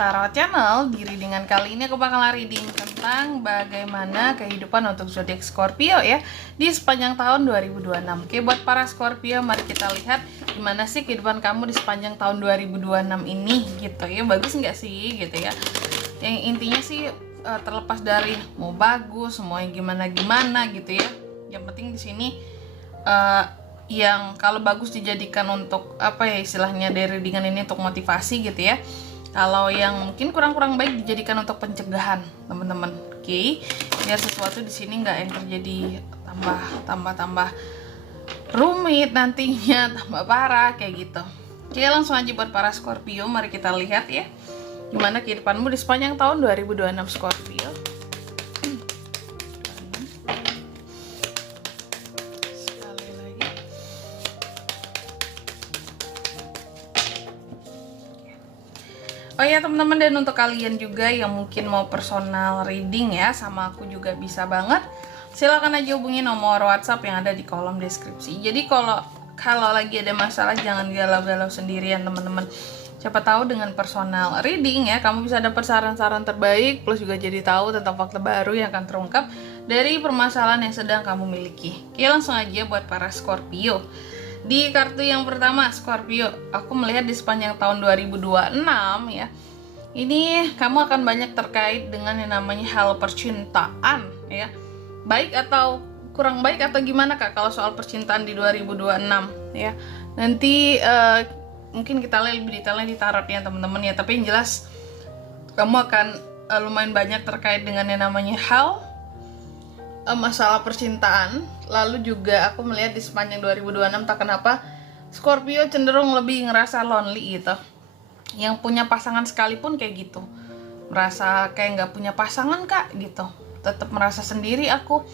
Tarot Channel. Di readingan kali ini aku bakal reading tentang bagaimana kehidupan untuk zodiak Scorpio ya di sepanjang tahun 2026. Oke, buat para Scorpio, mari kita lihat gimana sih kehidupan kamu di sepanjang tahun 2026 ini gitu ya. Bagus nggak sih gitu ya. Yang intinya sih terlepas dari mau bagus, mau yang gimana gitu ya. Yang penting di sini yang kalau bagus dijadikan untuk apa ya istilahnya dari readingan ini untuk motivasi gitu ya. Kalau yang mungkin kurang baik dijadikan untuk pencegahan teman-teman. Oke, biar sesuatu di sini nggak yang terjadi tambah rumit nantinya, tambah parah kayak gitu. Oke, langsung aja buat para Scorpio, mari kita lihat ya gimana kehidupanmu di sepanjang tahun 2026 Scorpio. Oh ya teman-teman, dan untuk kalian juga yang mungkin mau personal reading ya sama aku juga bisa banget. Silahkan aja hubungi nomor WhatsApp yang ada di kolom deskripsi. Jadi kalau lagi ada masalah jangan galau-galau sendirian teman-teman. Siapa tahu dengan personal reading ya kamu bisa dapat saran-saran terbaik, plus juga jadi tahu tentang fakta baru yang akan terungkap dari permasalahan yang sedang kamu miliki. Oke, langsung aja buat para Scorpio. Di kartu yang pertama Scorpio, aku melihat di sepanjang tahun 2026 ya, ini kamu akan banyak terkait dengan yang namanya hal percintaan ya. Baik atau kurang baik atau gimana Kak kalau soal percintaan di 2026 ya. Nanti mungkin kita lihat lebih detailnya di tarot ya teman-teman ya. Tapi yang jelas kamu akan lumayan banyak terkait dengan yang namanya hal masalah percintaan. Lalu juga aku melihat di sepanjang 2026 tak kenapa Scorpio cenderung lebih ngerasa lonely gitu. Yang punya pasangan sekalipun kayak gitu, merasa kayak nggak punya pasangan Kak gitu, tetap merasa sendiri aku.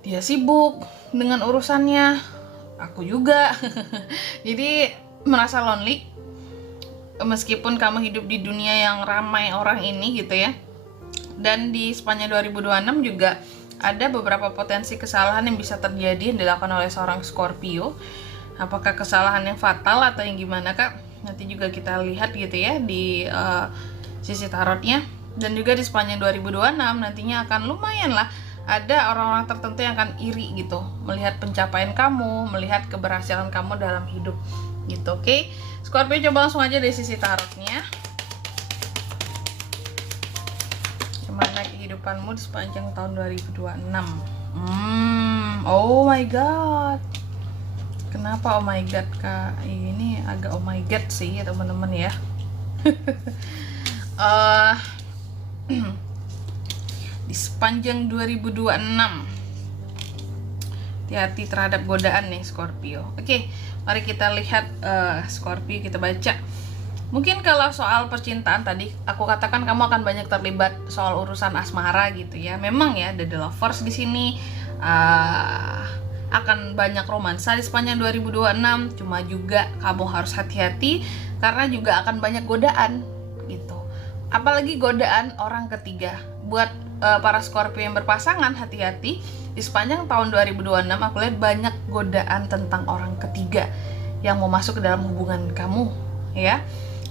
Dia sibuk dengan urusannya, aku juga jadi merasa lonely meskipun kamu hidup di dunia yang ramai orang ini gitu ya. Dan di sepanjang 2026 juga ada beberapa potensi kesalahan yang bisa terjadi yang dilakukan oleh seorang Scorpio. Apakah kesalahan yang fatal atau yang gimana Kak? Nanti juga kita lihat gitu ya di sisi tarotnya. Dan juga di sepanjang 2026 nantinya akan lumayan lah ada orang-orang tertentu yang akan iri gitu, melihat pencapaian kamu, melihat keberhasilan kamu dalam hidup gitu. Oke, Scorpio coba langsung aja dari sisi tarotnya. Gimana kehidupanmu di sepanjang tahun 2026? Oh my god. Kenapa oh my god Kak? Ini agak oh my god sih ya teman-teman ya. Di sepanjang 2026 hati-hati terhadap godaan nih Scorpio. Oke, mari kita lihat Scorpio, kita baca. Mungkin kalau soal percintaan tadi aku katakan kamu akan banyak terlibat soal urusan asmara gitu ya. Memang ya ada the lovers di sini, akan banyak romansa di sepanjang 2026. Cuma juga kamu harus hati-hati karena juga akan banyak godaan gitu. Apalagi godaan orang ketiga. Buat para Scorpio yang berpasangan, hati-hati di sepanjang tahun 2026 aku lihat banyak godaan tentang orang ketiga yang mau masuk ke dalam hubungan kamu ya.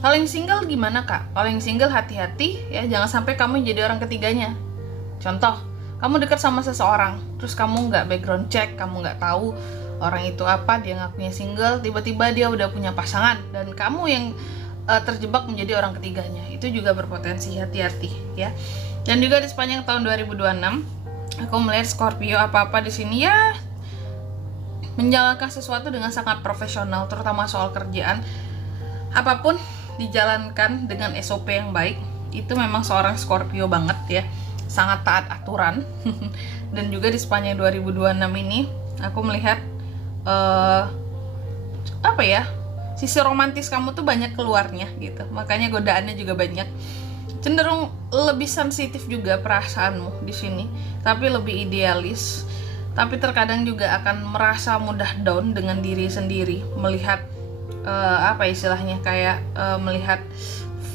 Kalau yang single gimana Kak? Kalau yang single hati-hati ya, jangan sampai kamu jadi orang ketiganya. Contoh, kamu dekat sama seseorang, terus kamu nggak background check, kamu nggak tahu orang itu apa, dia ngakunya single, tiba-tiba dia udah punya pasangan, dan kamu yang terjebak menjadi orang ketiganya. Itu juga berpotensi, hati-hati ya. Dan juga di sepanjang tahun 2026, aku melihat Scorpio apa-apa di sini ya menjalankan sesuatu dengan sangat profesional, terutama soal kerjaan. Apapun dijalankan dengan SOP yang baik. Itu memang seorang Scorpio banget ya, sangat taat aturan. Dan juga di sepanjang 2026 ini aku melihat apa ya, sisi romantis kamu tuh banyak keluarnya gitu, makanya godaannya juga banyak. Cenderung lebih sensitif juga perasaanmu di sini, tapi lebih idealis. Tapi terkadang juga akan merasa mudah down dengan diri sendiri, melihat apa istilahnya kayak melihat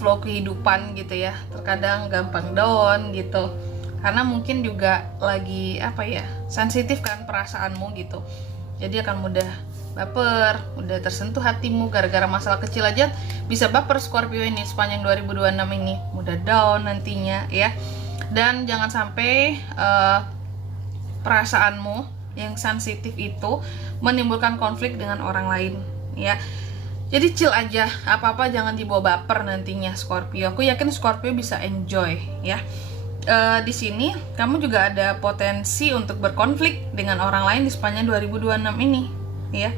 flow kehidupan gitu ya. Terkadang gampang down gitu karena mungkin juga lagi apa ya, sensitif kan perasaanmu gitu. Jadi akan mudah baper, udah tersentuh hatimu gara-gara masalah kecil aja bisa baper Scorpio ini sepanjang 2026 ini, mudah down nantinya ya. Dan jangan sampai perasaanmu yang sensitif itu menimbulkan konflik dengan orang lain ya. Jadi chill aja, apa-apa jangan dibawa baper nantinya Scorpio. Aku yakin Scorpio bisa enjoy ya. Di sini kamu juga ada potensi untuk berkonflik dengan orang lain di sepanjang 2026 ini ya.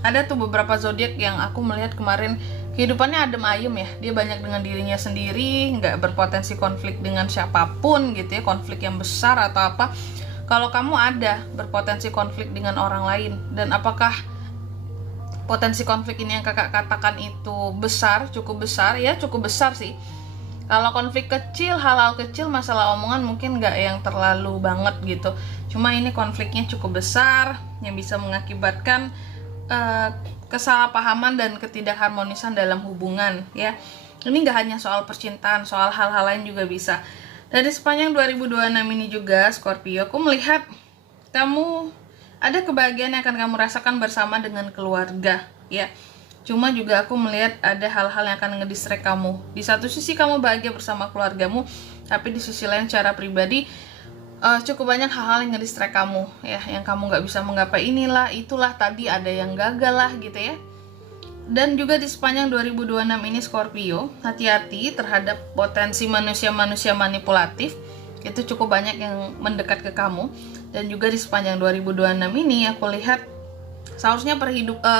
Ada tuh beberapa zodiak yang aku melihat kemarin kehidupannya adem ayem ya, dia banyak dengan dirinya sendiri, nggak berpotensi konflik dengan siapapun gitu ya, konflik yang besar atau apa. Kalau kamu ada berpotensi konflik dengan orang lain, dan apakah potensi konflik ini yang kakak katakan itu besar, cukup besar ya, cukup besar sih. Kalau konflik kecil, hal-hal kecil, masalah omongan mungkin nggak yang terlalu banget gitu. Cuma ini konfliknya cukup besar yang bisa mengakibatkan kesalahpahaman dan ketidakharmonisan dalam hubungan ya. Ini nggak hanya soal percintaan, soal hal-hal lain juga bisa. Dari sepanjang 2026 ini juga Scorpio, aku melihat kamu ada kebahagiaan yang akan kamu rasakan bersama dengan keluarga ya. Cuma juga aku melihat ada hal-hal yang akan ngedistract kamu. Di satu sisi kamu bahagia bersama keluargamu, tapi di sisi lain secara pribadi cukup banyak hal-hal yang ngedistract kamu ya, yang kamu nggak bisa menggapai inilah, itulah, tadi ada yang gagal lah gitu ya. Dan juga di sepanjang 2026 ini Scorpio, hati-hati terhadap potensi manusia-manusia manipulatif, itu cukup banyak yang mendekat ke kamu. Dan juga di sepanjang 2026 ini aku lihat seharusnya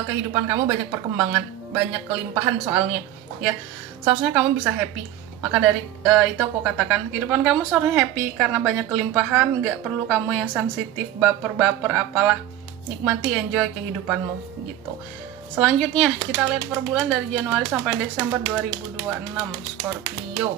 kehidupan kamu banyak perkembangan, banyak kelimpahan soalnya ya. Seharusnya kamu bisa happy. Maka dari itu aku katakan kehidupan kamu seharusnya happy karena banyak kelimpahan, nggak perlu kamu yang sensitif, baper-baper apalah. Nikmati, enjoy kehidupanmu gitu. Selanjutnya kita lihat per bulan dari Januari sampai Desember 2026 Scorpio.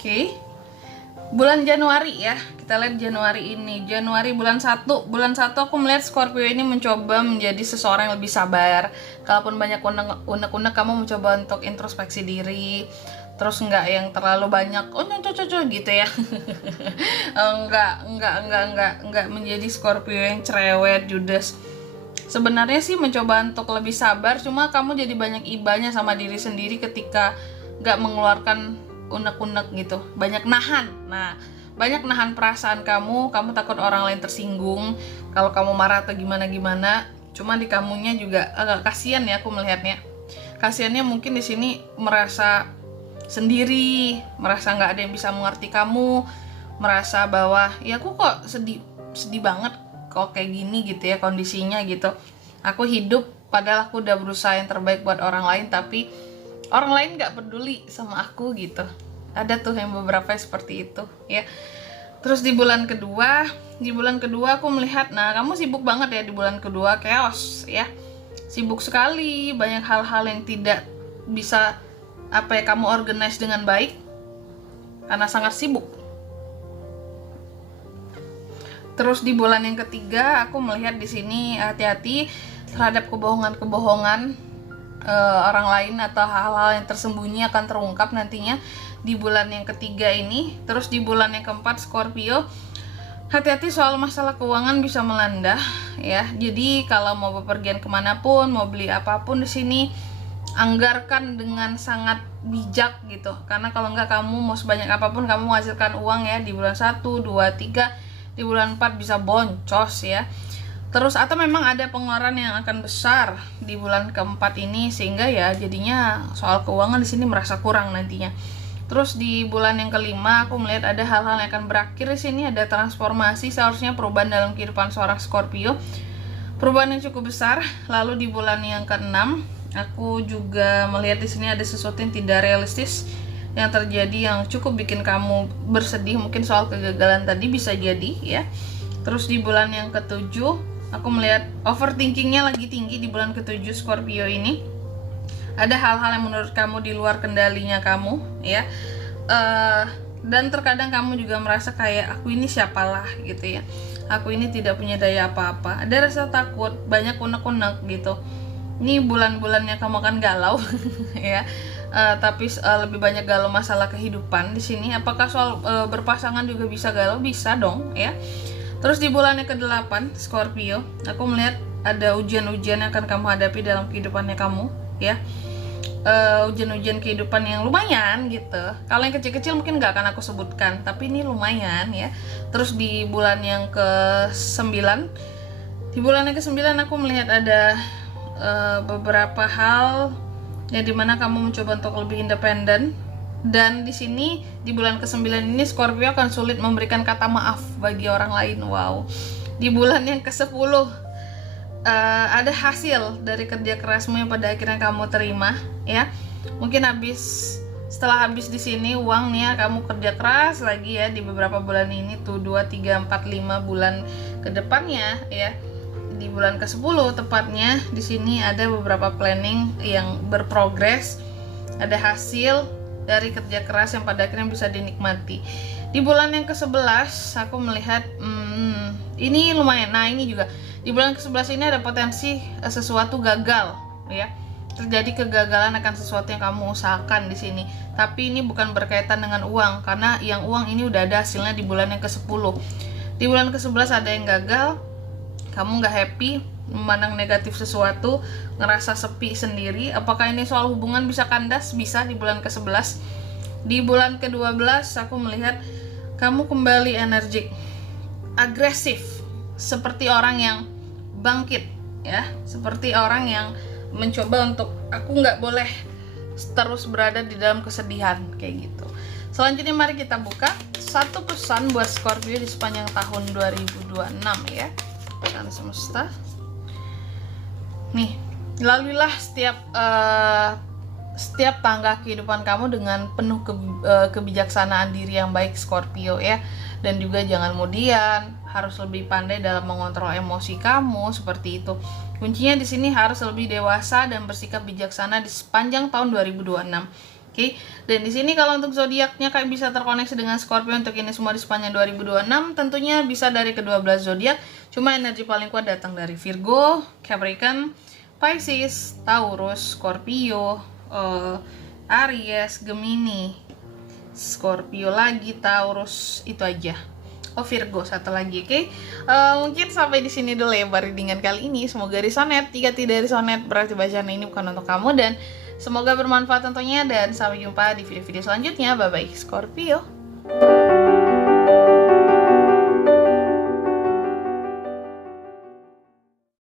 Oke. Bulan Januari ya. Kita lihat Januari ini. Januari bulan 1. Bulan 1 aku melihat Scorpio ini mencoba menjadi seseorang yang lebih sabar. Kalaupun banyak unek-unek, kamu mencoba untuk introspeksi diri. Terus nggak yang terlalu banyak gitu ya. Enggak menjadi Scorpio yang cerewet, judes. Sebenarnya sih mencoba untuk lebih sabar, cuma kamu jadi banyak ibanya sama diri sendiri ketika nggak mengeluarkan unek-unek gitu, banyak nahan. Nah, banyak nahan perasaan kamu takut orang lain tersinggung kalau kamu marah atau gimana. Cuma di kamunya juga agak kasihan ya, aku melihatnya. Kasihannya mungkin di sini merasa sendiri, merasa nggak ada yang bisa mengerti kamu, merasa bahwa ya aku kok sedih banget kok kayak gini gitu ya kondisinya gitu. Aku hidup padahal aku udah berusaha yang terbaik buat orang lain, tapi orang lain nggak peduli sama aku gitu. Ada tuh yang beberapa seperti itu ya. Terus di bulan kedua aku melihat, nah kamu sibuk banget ya di bulan kedua, chaos ya, sibuk sekali, banyak hal-hal yang tidak bisa kamu organize dengan baik karena sangat sibuk. Terus di bulan yang ketiga aku melihat di sini hati-hati terhadap kebohongan orang lain atau hal-hal yang tersembunyi akan terungkap nantinya di bulan yang ketiga ini. Terus di bulan yang keempat Scorpio, hati-hati soal masalah keuangan bisa melanda ya. Jadi kalau mau bepergian kemanapun, mau beli apapun di sini, anggarkan dengan sangat bijak gitu. Karena kalau enggak kamu mau sebanyak apapun kamu menghasilkan uang ya di bulan 1, 2, 3, di bulan 4 bisa boncos ya. Terus atau memang ada pengeluaran yang akan besar di bulan keempat ini sehingga ya jadinya soal keuangan di sini merasa kurang nantinya. Terus di bulan yang kelima aku melihat ada hal-hal yang akan berakhir di sini, ada transformasi, seharusnya perubahan dalam kehidupan seorang Scorpio. Perubahan yang cukup besar. Lalu di bulan yang keenam aku juga melihat di sini ada sesuatu yang tidak realistis yang terjadi yang cukup bikin kamu bersedih, mungkin soal kegagalan tadi bisa jadi ya. Terus di bulan yang ketujuh aku melihat overthinkingnya lagi tinggi di bulan ketujuh Scorpio ini. Ada hal-hal yang menurut kamu di luar kendalinya kamu ya. Dan terkadang kamu juga merasa kayak, aku ini siapalah gitu ya, aku ini tidak punya daya apa-apa, ada rasa takut, banyak unek-unek gitu. Ini bulan-bulannya kamu akan galau ya. Tapi lebih banyak galau masalah kehidupan di sini. Apakah soal berpasangan juga bisa galau? Bisa dong ya. Terus di bulannya ke-8 Scorpio, aku melihat ada ujian-ujian yang akan kamu hadapi dalam kehidupannya kamu ya. Ujian-ujian kehidupan yang lumayan gitu. Kalau yang kecil-kecil mungkin nggak akan aku sebutkan, tapi ini lumayan ya. Terus di bulan yang ke-9, aku melihat ada beberapa hal yang dimana kamu mencoba untuk lebih independen. Dan di sini di bulan ke-9 ini Scorpio akan sulit memberikan kata maaf bagi orang lain. Wow. Di bulan yang ke-10 ada hasil dari kerja kerasmu yang pada akhirnya kamu terima ya. Mungkin setelah habis di sini uang nih ya, kamu kerja keras lagi ya di beberapa bulan ini tuh 2, 3, 4, 5 bulan ke depannya ya. Di bulan ke-10 tepatnya di sini ada beberapa planning yang berprogres, ada hasil dari kerja keras yang pada akhirnya bisa dinikmati. Di bulan yang ke-11 aku melihat ini lumayan. Nah, ini juga di bulan ke-11 ini ada potensi sesuatu gagal ya. Terjadi kegagalan akan sesuatu yang kamu usahakan di sini. Tapi ini bukan berkaitan dengan uang, karena yang uang ini udah ada hasilnya di bulan yang ke-10. Di bulan ke-11 ada yang gagal, kamu nggak happy, memandang negatif sesuatu, ngerasa sepi sendiri. Apakah ini soal hubungan bisa kandas? Bisa di bulan ke-11. Di bulan ke-12 aku melihat kamu kembali energik, agresif, seperti orang yang bangkit ya, seperti orang yang mencoba untuk, aku nggak boleh terus berada di dalam kesedihan kayak gitu. Selanjutnya mari kita buka satu pesan buat Scorpio di sepanjang tahun 2026 ya. Pesan semesta. Nih, laluilah setiap tangga kehidupan kamu dengan penuh kebijaksanaan diri yang baik Scorpio ya. Dan juga jangan kemudian harus lebih pandai dalam mengontrol emosi kamu, seperti itu. Kuncinya di sini harus lebih dewasa dan bersikap bijaksana di sepanjang tahun 2026. Oke. Dan di sini kalau untuk zodiaknya kayak bisa terkoneksi dengan Scorpio untuk ini semua di sepanjang 2026, tentunya bisa dari ke-12 zodiak. Cuma energi paling kuat datang dari Virgo, Capricorn, Pisces, Taurus, Scorpio, Aries, Gemini, Scorpio lagi, Taurus, itu aja. Oh, Virgo satu lagi, oke? Mungkin sampai di sini dulu ya readingan kali ini. Semoga resonate. Jika tidak resonate berarti bacaan ini bukan untuk kamu, dan semoga bermanfaat tentunya, dan sampai jumpa di video-video selanjutnya. Bye bye Scorpio.